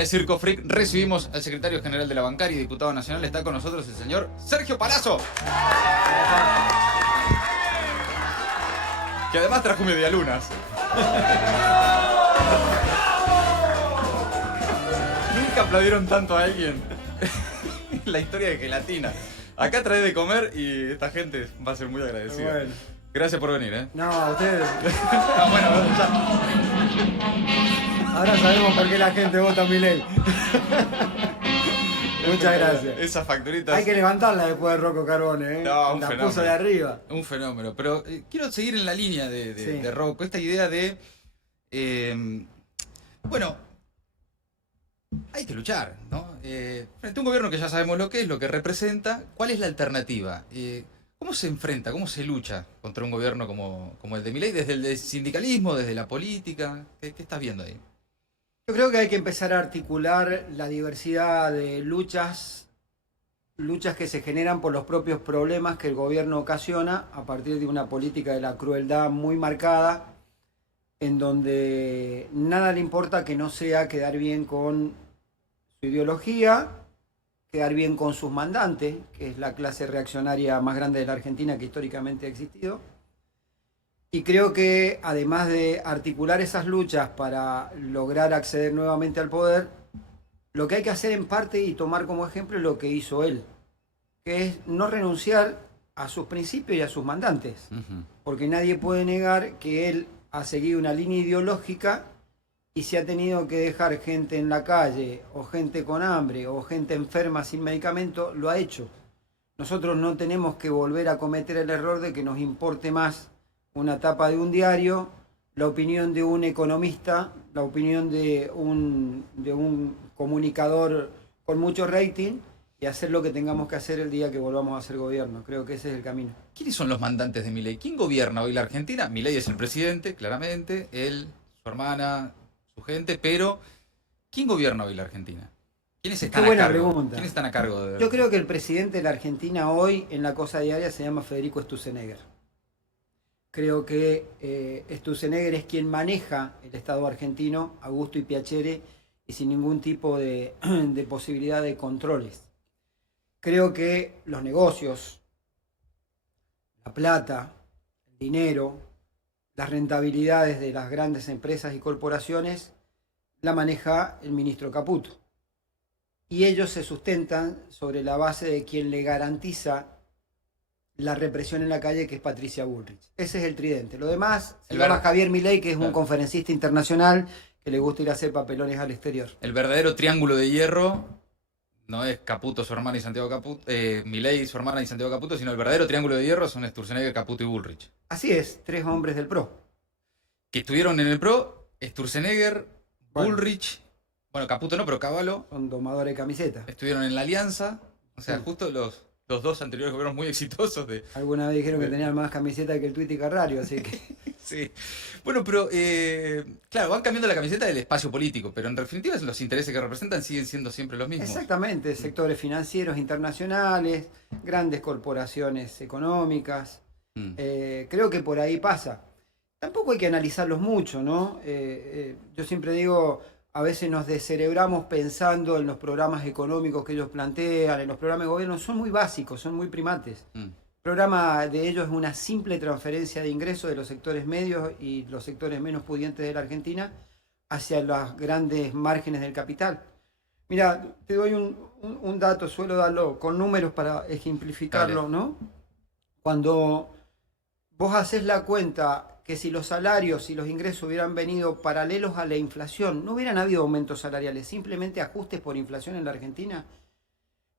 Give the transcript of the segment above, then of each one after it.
De Circo Freak recibimos al secretario general de la bancaria y diputado nacional. Está con nosotros el señor Sergio Palazzo. Que además trajo medialunas. Nunca aplaudieron tanto a alguien en la historia de Gelatina. Acá trae de comer y esta gente va a ser muy agradecida. Bueno. Gracias por venir, ¿eh? No, ustedes. No, bueno, ya. Ahora sabemos por qué la gente vota a Milei. Muchas gracias. Esas facturitas. Hay que levantarla después de Rocco Carbone, ¿eh? No, un la fenómeno. puso de arriba. Un fenómeno. Pero quiero seguir en la línea de Sí. Rocco. Esta idea de... bueno, hay que luchar, ¿no? Frente a un gobierno que ya sabemos lo que es, lo que representa, ¿cuál es la alternativa? ¿Cómo se enfrenta, cómo se lucha contra un gobierno como el de Milei? ¿Desde el sindicalismo, desde la política? ¿Qué estás viendo ahí? Yo creo que hay que empezar a articular la diversidad de luchas que se generan por los propios problemas que el gobierno ocasiona a partir de una política de la crueldad muy marcada, en donde nada le importa que no sea quedar bien con su ideología, quedar bien con sus mandantes, que es la clase reaccionaria más grande de la Argentina que históricamente ha existido. Y creo que además de articular esas luchas para lograr acceder nuevamente al poder, lo que hay que hacer en parte y tomar como ejemplo es lo que hizo él, que es no renunciar a sus principios y a sus mandantes, porque nadie puede negar que él ha seguido una línea ideológica y si ha tenido que dejar gente en la calle o gente con hambre o gente enferma sin medicamento, lo ha hecho. Nosotros no tenemos que volver a cometer el error de que nos importe más una tapa de un diario, la opinión de un economista, la opinión de un comunicador con mucho rating y hacer lo que tengamos que hacer el día que volvamos a ser gobierno. Creo que ese es el camino. ¿Quiénes son los mandantes de Milei? ¿Quién gobierna hoy la Argentina? Milei es el presidente, claramente, él, su hermana, su gente, pero ¿quién gobierna hoy la Argentina? ¿Quiénes están Qué buena a cargo? pregunta. ¿Quiénes están a cargo de...? Yo creo que el presidente de la Argentina hoy en la cosa diaria se llama Federico Sturzenegger. Creo que Sturzenegger es quien maneja el Estado argentino a gusto y piacere y sin ningún tipo de posibilidad de controles. Creo que los negocios, la plata, el dinero, las rentabilidades de las grandes empresas y corporaciones la maneja el ministro Caputo. Y ellos se sustentan sobre la base de quien le garantiza la represión en la calle, que es Patricia Bullrich. Ese es el tridente. Lo demás se llama Javier Milei, que es un conferencista internacional que le gusta ir a hacer papelones al exterior. El verdadero triángulo de hierro no es Caputo, su hermana y Santiago Caputo, Milei, su hermana y Santiago Caputo, sino el verdadero triángulo de hierro son Sturzenegger, Caputo y Bullrich. Así es, tres hombres del PRO. Que estuvieron en el PRO, Sturzenegger, Bullrich, bueno, Caputo no, pero Cavallo. Son domadores de camiseta. Estuvieron en la Alianza, o sea, Sí. justo los dos anteriores gobiernos muy exitosos de... Alguna vez dijeron que tenían más camiseta que el Tuit y Carrario, así que... Sí. Bueno, pero claro, van cambiando la camiseta del espacio político, pero en definitiva los intereses que representan siguen siendo siempre los mismos. Exactamente, sectores financieros internacionales, grandes corporaciones económicas. Creo que por ahí pasa. Tampoco hay que analizarlos mucho, ¿no? Yo siempre digo, a veces nos descerebramos pensando en los programas económicos que ellos plantean, en los programas de gobierno, son muy básicos, son muy primates. El programa de ellos es una simple transferencia de ingresos de los sectores medios y los sectores menos pudientes de la Argentina hacia los grandes márgenes del capital. Mira, te doy un dato, suelo darlo con números para ejemplificarlo, Dale. ¿no? Cuando vos haces la cuenta que si los salarios y los ingresos hubieran venido paralelos a la inflación, no hubieran habido aumentos salariales, simplemente ajustes por inflación en la Argentina,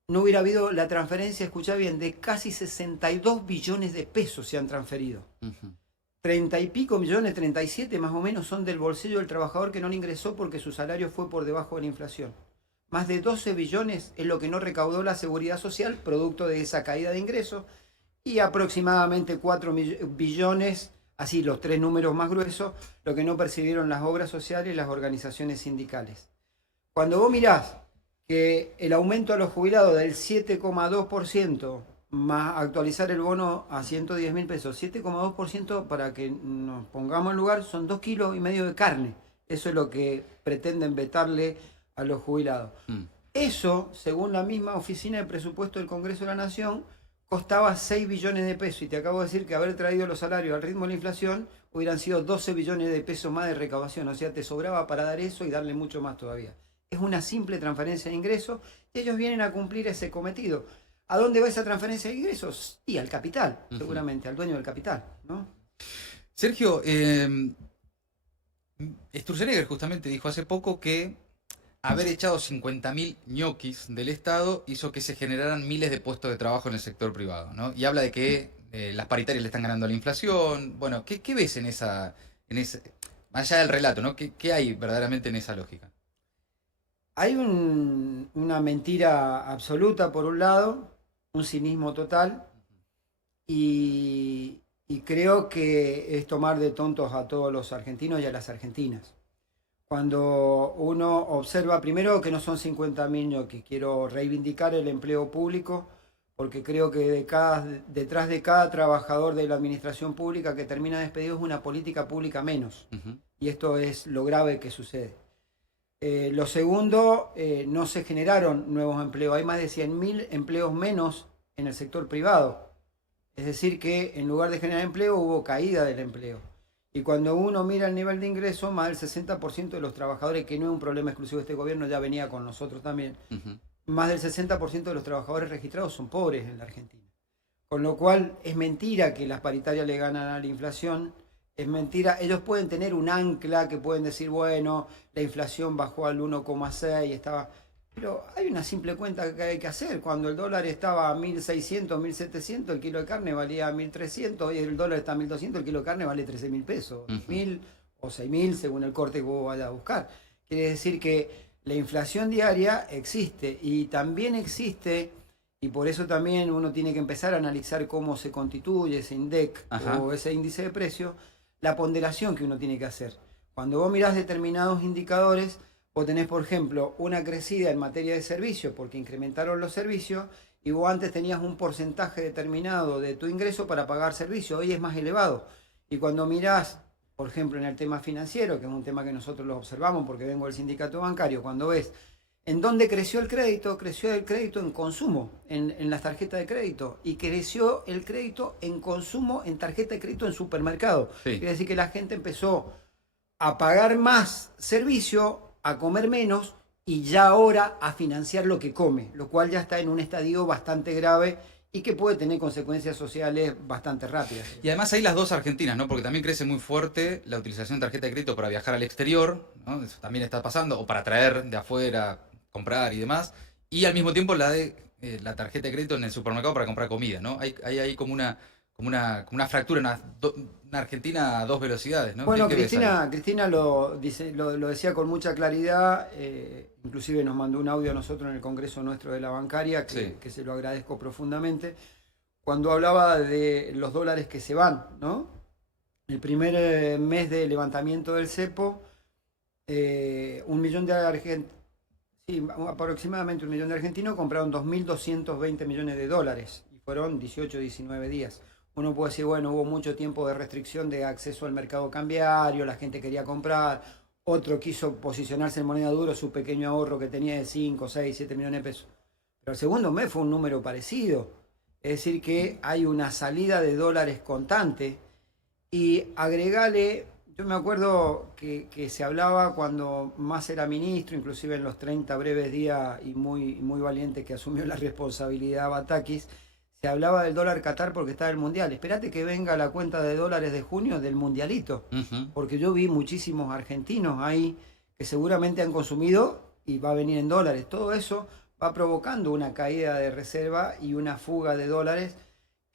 no hubiera habido la transferencia, escuchá bien, de casi 62 billones de pesos se han transferido. 30 y pico millones, 37 más o menos, son del bolsillo del trabajador que no le ingresó porque su salario fue por debajo de la inflación. Más de 12 billones es lo que no recaudó la Seguridad Social, producto de esa caída de ingresos, y aproximadamente 4 billones, así los tres números más gruesos, lo que no percibieron las obras sociales y las organizaciones sindicales. Cuando vos mirás que el aumento a los jubilados del 7,2%, más actualizar el bono a 110.000 pesos, 7,2% para que nos pongamos en lugar, son 2,5 kilos de carne. Eso es lo que pretenden vetarle a los jubilados. Mm. Eso, según la misma Oficina de Presupuesto del Congreso de la Nación, costaba 6 billones de pesos. Y te acabo de decir que haber traído los salarios al ritmo de la inflación hubieran sido 12 billones de pesos más de recaudación. O sea, te sobraba para dar eso y darle mucho más todavía. Es una simple transferencia de ingresos y ellos vienen a cumplir ese cometido. ¿A dónde va esa transferencia de ingresos? Y al capital, seguramente, al dueño del capital, ¿no? Sergio, Sturzenegger justamente dijo hace poco que haber echado 50.000 ñoquis del Estado hizo que se generaran miles de puestos de trabajo en el sector privado, ¿no? Y habla de que las paritarias le están ganando a la inflación. Bueno, ¿qué ves en más allá del relato, ¿no? ¿Qué hay verdaderamente en esa lógica? Hay una mentira absoluta por un lado, un cinismo total, y creo que es tomar de tontos a todos los argentinos y a las argentinas. Cuando uno observa, primero que no son 50.000 ñoquis, quiero reivindicar el empleo público, porque creo que detrás de cada trabajador de la administración pública que termina despedido es una política pública menos, Ujú. y esto es lo grave que sucede. Lo segundo, no se generaron nuevos empleos, hay más de 100.000 empleos menos en el sector privado, es decir que en lugar de generar empleo hubo caída del empleo. Y cuando uno mira el nivel de ingreso, más del 60% de los trabajadores, que no es un problema exclusivo de este gobierno, ya venía con nosotros también, Ujú. más del 60% de los trabajadores registrados son pobres en la Argentina. Con lo cual es mentira que las paritarias le ganan a la inflación, es mentira. Ellos pueden tener un ancla que pueden decir, bueno, la inflación bajó al 1,6, estaba... Pero hay una simple cuenta que hay que hacer. Cuando el dólar estaba a 1.600, 1.700, el kilo de carne valía 1.300, hoy el dólar está a 1.200, el kilo de carne vale 13.000 pesos, Ujú. 10.000 o 6.000 según el corte que vos vayas a buscar. Quiere decir que la inflación diaria existe y también existe, y por eso también uno tiene que empezar a analizar cómo se constituye ese INDEC Ajá. o ese índice de precios, la ponderación que uno tiene que hacer. Cuando vos mirás determinados indicadores, vos tenés, por ejemplo, una crecida en materia de servicios porque incrementaron los servicios y vos antes tenías un porcentaje determinado de tu ingreso para pagar servicios, hoy es más elevado. Y cuando mirás, por ejemplo, en el tema financiero, que es un tema que nosotros lo observamos porque vengo del sindicato bancario, cuando ves en dónde creció el crédito en consumo, en las tarjetas de crédito, y creció el crédito en consumo en tarjeta de crédito en supermercado. Sí. Quiere decir que la gente empezó a pagar más servicio, a comer menos y ya ahora a financiar lo que come, lo cual ya está en un estadio bastante grave y que puede tener consecuencias sociales bastante rápidas. Y además hay las dos Argentinas, ¿no? Porque también crece muy fuerte la utilización de tarjeta de crédito para viajar al exterior, ¿no? Eso también está pasando, o para traer de afuera, comprar y demás. Y al mismo tiempo la tarjeta de crédito en el supermercado para comprar comida, ¿no? Hay como una fractura, una Argentina a dos velocidades, ¿no? Bueno, ¿Qué ves ahí? Cristina lo decía con mucha claridad, inclusive nos mandó un audio a nosotros en el Congreso nuestro de la bancaria, Sí. que se lo agradezco profundamente, cuando hablaba de los dólares que se van, ¿no? El primer mes de levantamiento del cepo, 1 millón de argentinos, sí, aproximadamente 1 millón de argentinos compraron 2.220 millones de dólares y fueron 18, 19 días. Uno puede decir, bueno, hubo mucho tiempo de restricción de acceso al mercado cambiario, la gente quería comprar, otro quiso posicionarse en moneda duro, su pequeño ahorro que tenía de 5, 6, 7 millones de pesos. Pero el segundo mes fue un número parecido. Es decir, que hay una salida de dólares constante y agregale, yo me acuerdo que se hablaba cuando más era ministro, inclusive en los 30 breves días y muy valiente que asumió la responsabilidad Batakis, se hablaba del dólar Qatar porque estaba el Mundial. Espérate que venga la cuenta de dólares de junio del Mundialito, Ujú. porque yo vi muchísimos argentinos ahí que seguramente han consumido y va a venir en dólares. Todo eso va provocando una caída de reserva y una fuga de dólares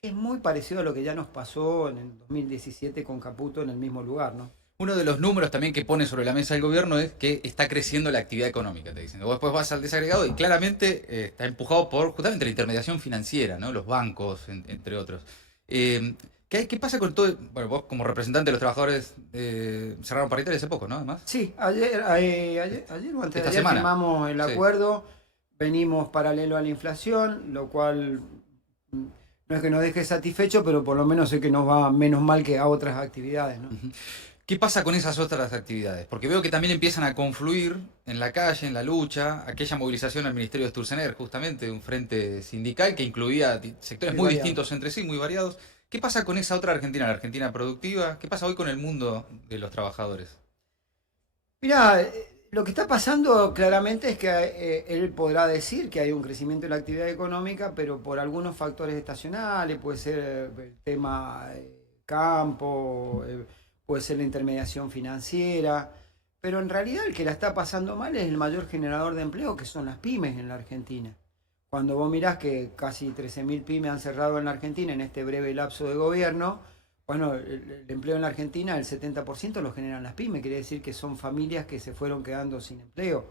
que es muy parecido a lo que ya nos pasó en el 2017 con Caputo en el mismo lugar, ¿no? Uno de los números también que pone sobre la mesa el gobierno es que está creciendo la actividad económica, te dicen. Vos después vas al desagregado y claramente está empujado por justamente la intermediación financiera, ¿no? Los bancos, entre otros. ¿Qué pasa con todo? Bueno, vos como representante de los trabajadores cerraron paritarias hace poco, ¿no? Además, Sí, ayer o antes de esta ayer semana. firmamos el Sí. acuerdo, venimos paralelo a la inflación, lo cual no es que nos deje satisfecho, pero por lo menos sé que nos va menos mal que a otras actividades, ¿no? Ujú. ¿Qué pasa con esas otras actividades? Porque veo que también empiezan a confluir en la calle, en la lucha, aquella movilización al Ministerio de Sturzenegger, justamente, de un frente sindical que incluía sectores Muy muy variado. distintos entre sí, muy variados. ¿Qué pasa con esa otra Argentina, la Argentina productiva? ¿Qué pasa hoy con el mundo de los trabajadores? Mirá, lo que está pasando claramente es que él podrá decir que hay un crecimiento de la actividad económica, pero por algunos factores estacionales, puede ser el tema campo, puede ser la intermediación financiera, pero en realidad el que la está pasando mal es el mayor generador de empleo, que son las pymes en la Argentina. Cuando vos mirás que casi 13.000 pymes han cerrado en la Argentina en este breve lapso de gobierno, bueno, el empleo en la Argentina, el 70% lo generan las pymes, quiere decir que son familias que se fueron quedando sin empleo.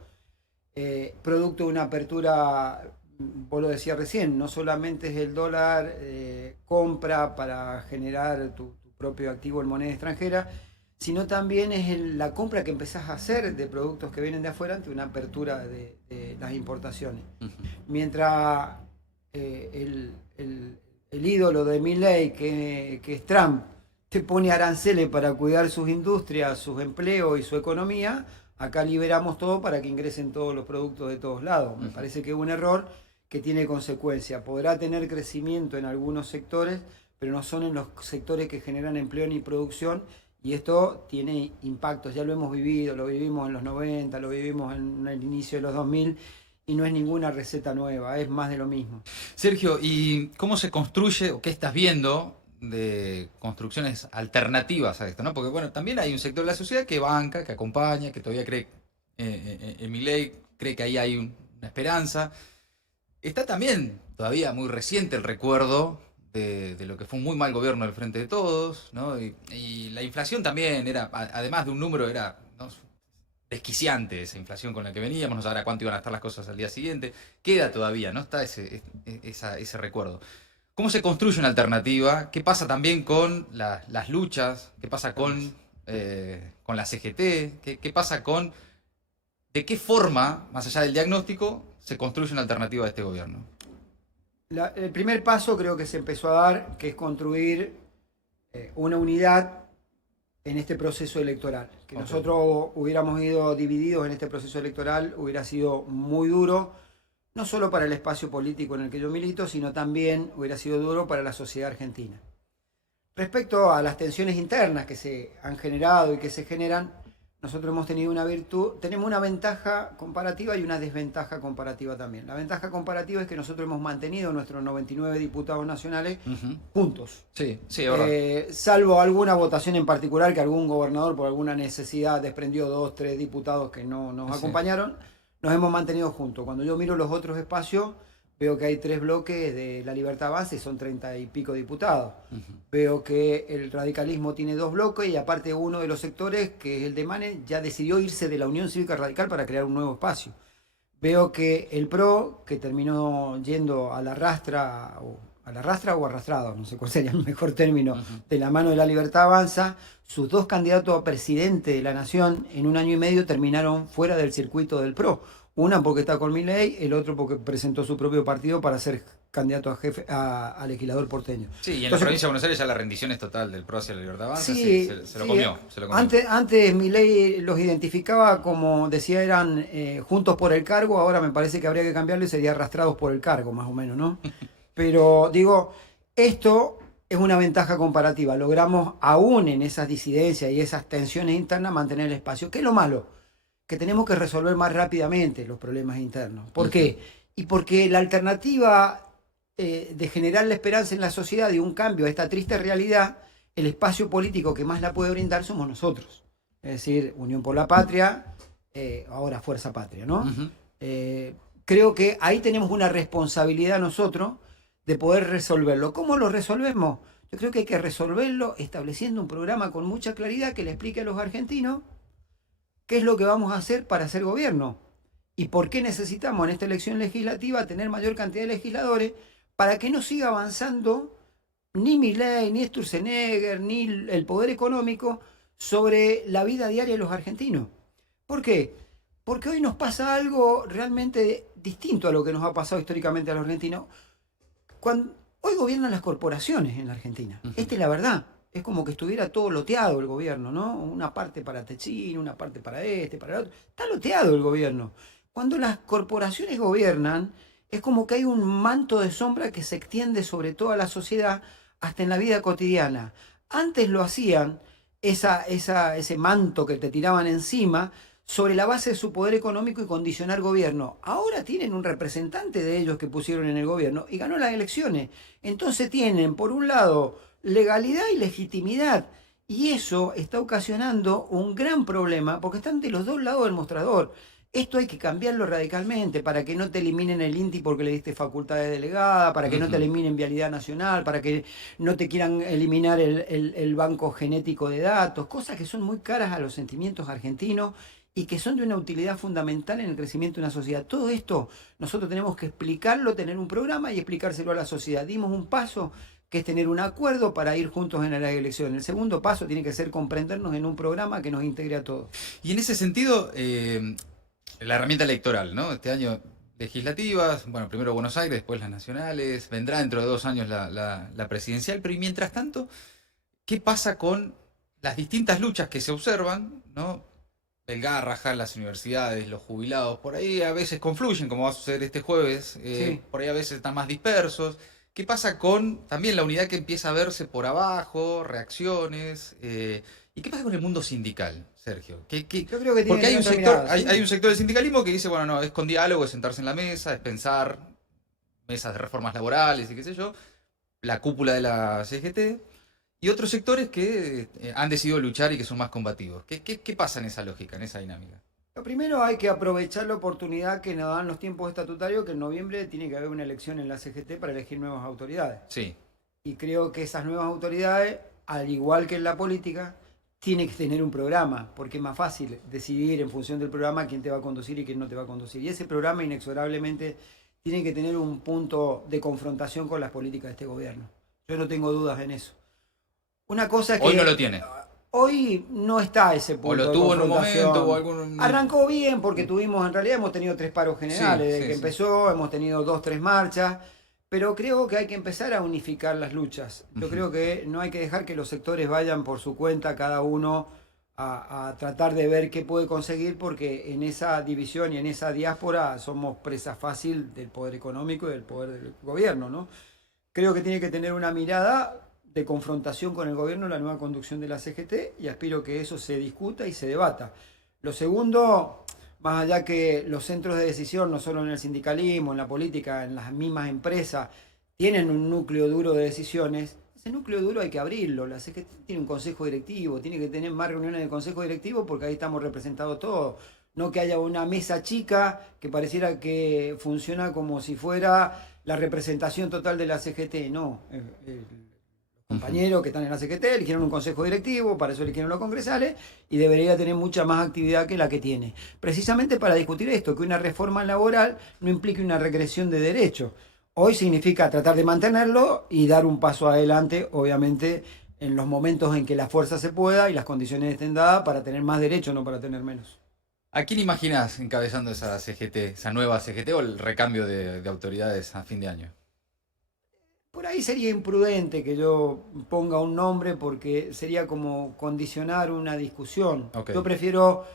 Producto de una apertura, vos lo decías recién, no solamente es el dólar compra para generar tu propio activo en moneda extranjera, sino también es la compra que empezás a hacer de productos que vienen de afuera ante una apertura de las importaciones. Ujú. Mientras el ídolo de Milley, que es Trump, te pone aranceles para cuidar sus industrias, sus empleos y su economía, acá liberamos todo para que ingresen todos los productos de todos lados. Me Ujú. parece que es un error que tiene consecuencia. Podrá tener crecimiento en algunos sectores, pero no son en los sectores que generan empleo ni producción. Y esto tiene impactos, ya lo hemos vivido, lo vivimos en los 90, lo vivimos en el inicio de los 2000, y no es ninguna receta nueva, es más de lo mismo. Sergio, ¿y cómo se construye o qué estás viendo de construcciones alternativas a esto, ¿no? Porque bueno, también hay un sector de la sociedad que banca, que acompaña, que todavía cree en Milei, cree que ahí hay una esperanza. Está también todavía muy reciente el recuerdo de lo que fue un muy mal gobierno del Frente de Todos, ¿no? Y la inflación también era, además de un número, era, ¿no?, desquiciante esa inflación con la que veníamos, no sabrá cuánto iban a estar las cosas al día siguiente. Queda todavía, ¿no? Está ese recuerdo. ¿Cómo se construye una alternativa? ¿Qué pasa también con las luchas? ¿Qué pasa con la CGT? ¿Qué pasa con de qué forma, más allá del diagnóstico, se construye una alternativa a este gobierno? El primer paso creo que se empezó a dar, que es construir una unidad en este proceso electoral. Que Ok. nosotros hubiéramos ido divididos en este proceso electoral hubiera sido muy duro, no solo para el espacio político en el que yo milito, sino también hubiera sido duro para la sociedad argentina. Respecto a las tensiones internas que se han generado y que se generan, nosotros hemos tenido una virtud, tenemos una ventaja comparativa y una desventaja comparativa también. La ventaja comparativa es que nosotros hemos mantenido nuestros 99 diputados nacionales Ujú. juntos. Sí, sí, es verdad. Salvo alguna votación en particular que algún gobernador por alguna necesidad desprendió 2, 3 diputados que no nos Sí. acompañaron, nos hemos mantenido juntos. Cuando yo miro los otros espacios, veo que hay 3 bloques de La Libertad Avanza y son 30 y pico diputados. Ujú. Veo que el radicalismo tiene 2 bloques y aparte uno de los sectores, que es el de Mane, ya decidió irse de la Unión Cívica Radical para crear un nuevo espacio. Veo que el PRO, que terminó yendo a la rastra o arrastrado, no sé cuál sería el mejor término, Ujú. de la mano de La Libertad Avanza, sus 2 candidatos a presidente de la Nación en un año y medio terminaron fuera del circuito del PRO. Una porque está con Milei, el otro porque presentó su propio partido para ser candidato a legislador porteño. Sí, y en la Entonces, provincia de Buenos Aires ya la rendición es total del PRO hacia la Libertad Avanza, sí, sí, se lo sí. comió, se lo comió. Antes Milei los identificaba como decía, eran juntos por el cargo, ahora me parece que habría que cambiarlo y sería arrastrados por el cargo, más o menos, ¿no? Pero digo, esto es una ventaja comparativa. Logramos aún en esas disidencias y esas tensiones internas mantener el espacio. ¿Qué es lo malo? Que tenemos que resolver más rápidamente los problemas internos. ¿Por qué? Y porque la alternativa de generar la esperanza en la sociedad de un cambio a esta triste realidad, el espacio político que más la puede brindar somos nosotros. Es decir, Unión por la Patria, ahora Fuerza Patria, ¿no? Ujú. Creo que ahí tenemos una responsabilidad nosotros de poder resolverlo. ¿Cómo lo resolvemos? Yo creo que hay que resolverlo estableciendo un programa con mucha claridad que le explique a los argentinos qué es lo que vamos a hacer para hacer gobierno y por qué necesitamos en esta elección legislativa tener mayor cantidad de legisladores para que no siga avanzando ni Milei, ni Sturzenegger, ni el poder económico sobre la vida diaria de los argentinos. ¿Por qué? Porque hoy nos pasa algo realmente distinto a lo que nos ha pasado históricamente a los argentinos. Hoy gobiernan las corporaciones en la Argentina. Ujú. Esta es la verdad. es como que estuviera todo loteado el gobierno, ¿no? Una parte para Techín, una parte para este, para el otro. Está loteado el gobierno. Cuando las corporaciones gobiernan, es como que hay un manto de sombra que se extiende sobre toda la sociedad hasta en la vida cotidiana. Antes lo hacían, ese manto que te tiraban encima, sobre la base de su poder económico y condicionar gobierno. Ahora tienen un representante de ellos que pusieron en el gobierno y ganó las elecciones. Entonces tienen, por un lado, legalidad y legitimidad. Y eso está ocasionando un gran problema porque están de los dos lados del mostrador. Esto hay que cambiarlo radicalmente para que no te eliminen el INTI porque le diste facultades delegadas, para que no te eliminen Vialidad Nacional, para que no te quieran eliminar el banco genético de datos, cosas que son muy caras a los sentimientos argentinos y que son de una utilidad fundamental en el crecimiento de una sociedad. Todo esto nosotros tenemos que explicarlo, tener un programa y explicárselo a la sociedad. Dimos un paso que es tener un acuerdo para ir juntos en la elección. El segundo paso tiene que ser comprendernos en un programa que nos integre a todos. Y en ese sentido, la herramienta electoral, ¿no? Este año legislativas, bueno, primero Buenos Aires, después las nacionales, vendrá dentro de 2 años la presidencial, pero y mientras tanto, ¿qué pasa con las distintas luchas que se observan, ¿no? El Garrahan, las universidades, los jubilados, por ahí a veces confluyen, como va a suceder este jueves, Sí. por ahí a veces están más dispersos. ¿Qué pasa con también la unidad que empieza a verse por abajo, reacciones? ¿Y qué pasa con el mundo sindical, Sergio? Yo creo que tiene Porque que hay un tener otra sector, mirada, hay ¿sí? un sector del sindicalismo que dice, bueno, no, es con diálogo, es sentarse en la mesa, es pensar mesas de reformas laborales y qué sé yo, la cúpula de la CGT, y otros sectores que han decidido luchar y que son más combativos. ¿Qué pasa en esa lógica, en esa dinámica? Lo primero hay que aprovechar la oportunidad que nos dan los tiempos estatutarios, que en noviembre tiene que haber una elección en la CGT para elegir nuevas autoridades. Sí. Y creo que esas nuevas autoridades, al igual que en la política, tienen que tener un programa, porque es más fácil decidir en función del programa quién te va a conducir y quién no te va a conducir. Y ese programa inexorablemente tiene que tener un punto de confrontación con las políticas de este gobierno. Yo no tengo dudas en eso. Una cosa es que Hoy no lo tiene. hoy no está ese punto O lo de tuvo en un confrontación. momento o algún... Arrancó bien porque en realidad hemos tenido 3 paros generales Sí, desde sí, que sí. empezó, hemos tenido 2, 3 marchas, pero creo que hay que empezar a unificar las luchas. Yo creo que no hay que dejar que los sectores vayan por su cuenta, cada uno a tratar de ver qué puede conseguir, porque en esa división y en esa diáspora somos presa fácil del poder económico y del poder del gobierno, ¿no? Creo que tiene que tener una mirada de confrontación con el gobierno, la nueva conducción de la CGT, y aspiro que eso se discuta y se debata. Lo segundo, más allá que los centros de decisión, no solo en el sindicalismo, en la política, en las mismas empresas, tienen un núcleo duro de decisiones, ese núcleo duro hay que abrirlo. La CGT tiene un consejo directivo, tiene que tener más reuniones de consejo directivo porque ahí estamos representados todos. No que haya una mesa chica que pareciera que funciona como si fuera la representación total de la CGT. No, compañeros que están en la CGT eligieron un consejo directivo, para eso eligieron los congresales, y debería tener mucha más actividad que la que tiene. Precisamente para discutir esto, que una reforma laboral no implique una regresión de derechos. Hoy significa tratar de mantenerlo y dar un paso adelante, obviamente, en los momentos en que la fuerza se pueda y las condiciones estén dadas para tener más derechos, no para tener menos. ¿A quién imaginas encabezando esa CGT, esa nueva CGT o el recambio de autoridades a fin de año? Por ahí sería imprudente que yo ponga un nombre porque sería como condicionar una discusión. Ok. Yo prefiero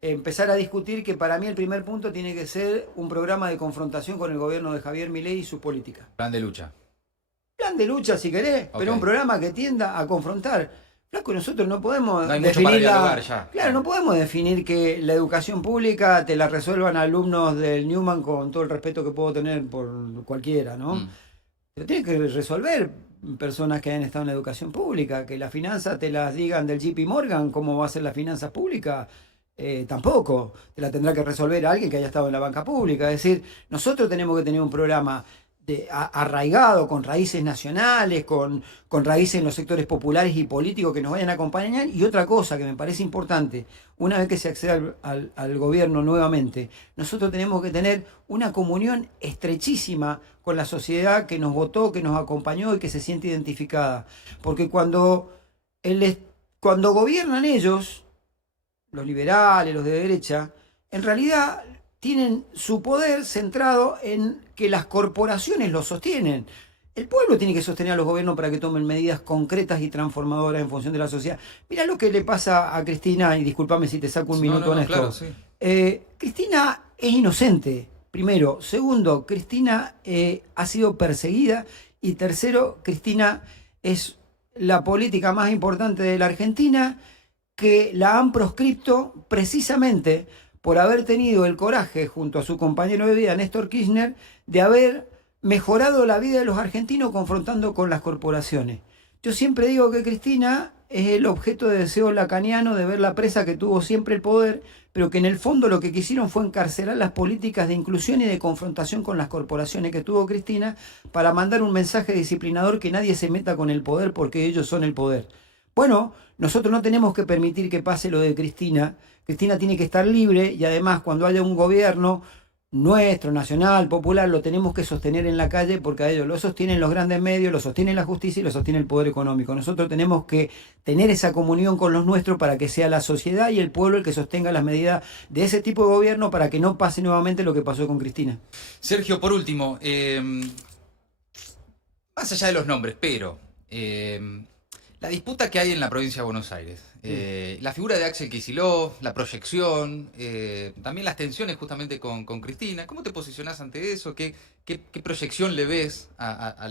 empezar a discutir que para mí el primer punto tiene que ser un programa de confrontación con el gobierno de Javier Milei y su política. Plan de lucha. Plan de lucha si querés, Ok. pero un programa que tienda a confrontar. Flaco, nosotros no podemos No hay mucho para definir dialogar ya. Claro, no podemos definir que la educación pública te la resuelvan alumnos del Newman, con todo el respeto que puedo tener por cualquiera, ¿no? Mm. Pero tiene que resolver personas que hayan estado en la educación pública, que las finanzas te las digan del JP Morgan, cómo va a ser las finanzas públicas, tampoco. Te la tendrá que resolver alguien que haya estado en la banca pública. Es decir, nosotros tenemos que tener un programa arraigado, con raíces nacionales, con raíces en los sectores populares y políticos que nos vayan a acompañar. Y otra cosa que me parece importante, una vez que se acceda al gobierno nuevamente, nosotros tenemos que tener una comunión estrechísima con la sociedad que nos votó, que nos acompañó y que se siente identificada. Porque cuando gobiernan ellos, los liberales, los de derecha, en realidad tienen su poder centrado en que las corporaciones lo sostienen. El pueblo tiene que sostener a los gobiernos para que tomen medidas concretas y transformadoras en función de la sociedad. Mirá lo que le pasa a Cristina, y discúlpame si te saco un minuto en esto. Claro, sí. Cristina es inocente, primero. Segundo, Cristina ha sido perseguida. Y tercero, Cristina es la política más importante de la Argentina, que la han proscripto precisamente por haber tenido el coraje, junto a su compañero de vida, Néstor Kirchner, de haber mejorado la vida de los argentinos confrontando con las corporaciones. Yo siempre digo que Cristina es el objeto de deseo lacaniano de ver la presa que tuvo siempre el poder, pero que en el fondo lo que quisieron fue encarcelar las políticas de inclusión y de confrontación con las corporaciones que tuvo Cristina para mandar un mensaje disciplinador que nadie se meta con el poder porque ellos son el poder. Bueno, nosotros no tenemos que permitir que pase lo de Cristina. Cristina tiene que estar libre y además cuando haya un gobierno nuestro, nacional, popular, lo tenemos que sostener en la calle porque a ellos lo sostienen los grandes medios, lo sostiene la justicia y lo sostiene el poder económico. Nosotros tenemos que tener esa comunión con los nuestros para que sea la sociedad y el pueblo el que sostenga las medidas de ese tipo de gobierno para que no pase nuevamente lo que pasó con Cristina. Sergio, por último, más allá de los nombres, pero la disputa que hay en la provincia de Buenos Aires, la figura de Axel Kicillof, la proyección, también las tensiones justamente con Cristina, ¿cómo te posicionás ante eso? ¿Qué proyección le ves a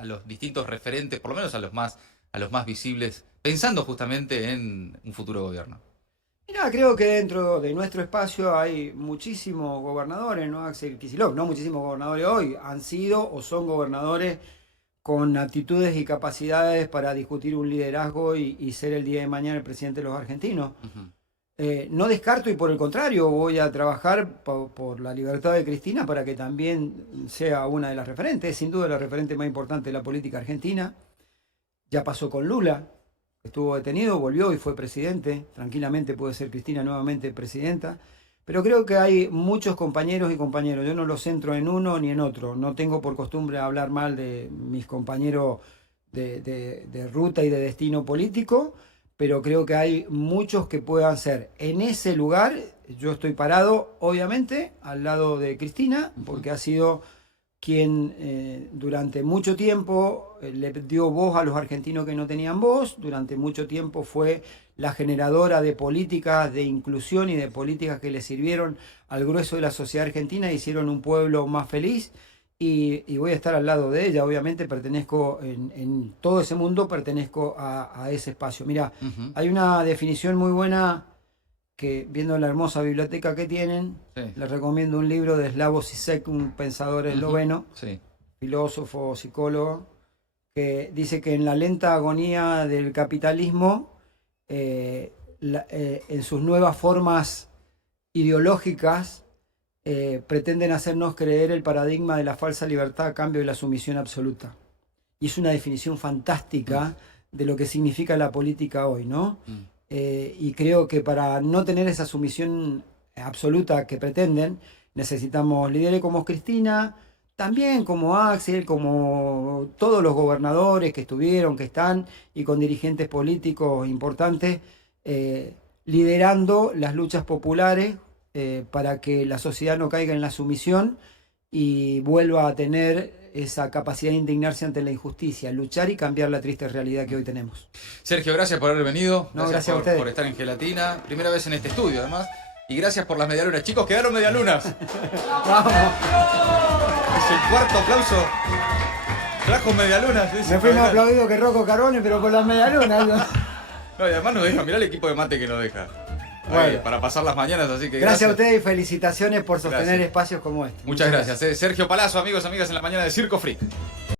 los distintos referentes, por lo menos a los más visibles, pensando justamente en un futuro gobierno? Mira, creo que dentro de nuestro espacio hay muchísimos gobernadores, ¿no? Axel Kicillof, no muchísimos gobernadores hoy, han sido o son gobernadores con aptitudes y capacidades para discutir un liderazgo y ser el día de mañana el presidente de los argentinos. No descarto y por el contrario voy a trabajar por la libertad de Cristina para que también sea una de las referentes, es sin duda la referente más importante de la política argentina. Ya pasó con Lula, estuvo detenido, volvió y fue presidente, tranquilamente puede ser Cristina nuevamente presidenta. Pero creo que hay muchos compañeros y compañeros. Yo no los centro en uno ni en otro. No tengo por costumbre hablar mal de mis compañeros de ruta y de destino político, pero creo que hay muchos que puedan ser. En ese lugar yo estoy parado, obviamente, al lado de Cristina, porque ha sido quien durante mucho tiempo le dio voz a los argentinos que no tenían voz. Durante mucho tiempo fue la generadora de políticas de inclusión y de políticas que le sirvieron al grueso de la sociedad argentina e hicieron un pueblo más feliz. Y voy a estar al lado de ella, obviamente pertenezco en todo ese mundo, pertenezco a ese espacio. Mira, hay una definición muy buena que viendo la hermosa biblioteca que tienen, les recomiendo un libro de Slavoj Žižek, un pensador esloveno, filósofo, psicólogo, que dice que en la lenta agonía del capitalismo, en sus nuevas formas ideológicas, pretenden hacernos creer el paradigma de la falsa libertad a cambio de la sumisión absoluta. Y es una definición fantástica de lo que significa la política hoy, ¿no? Y creo que para no tener esa sumisión absoluta que pretenden, necesitamos líderes como Cristina, también como Axel, como todos los gobernadores que estuvieron, que están, y con dirigentes políticos importantes, liderando las luchas populares para que la sociedad no caiga en la sumisión y vuelva a tener esa capacidad de indignarse ante la injusticia, luchar y cambiar la triste realidad que hoy tenemos. Sergio, gracias por haber venido. Gracias a por estar en Gelatina. Primera vez en este estudio, además. Y gracias por las medialunas. Chicos, quedaron medialunas. ¡Vamos! Es el cuarto aplauso. Trajo medialunas. Me fui más aplaudido que Rocco Carbone, pero por las medialunas. No, y además nos deja. Mirá el equipo de mate que nos deja. Bueno. Para pasar las mañanas, así que gracias a ustedes y felicitaciones por sostener espacios como este. Muchas gracias. Sergio Palazzo, amigos, amigas, en la mañana de Circo Freak.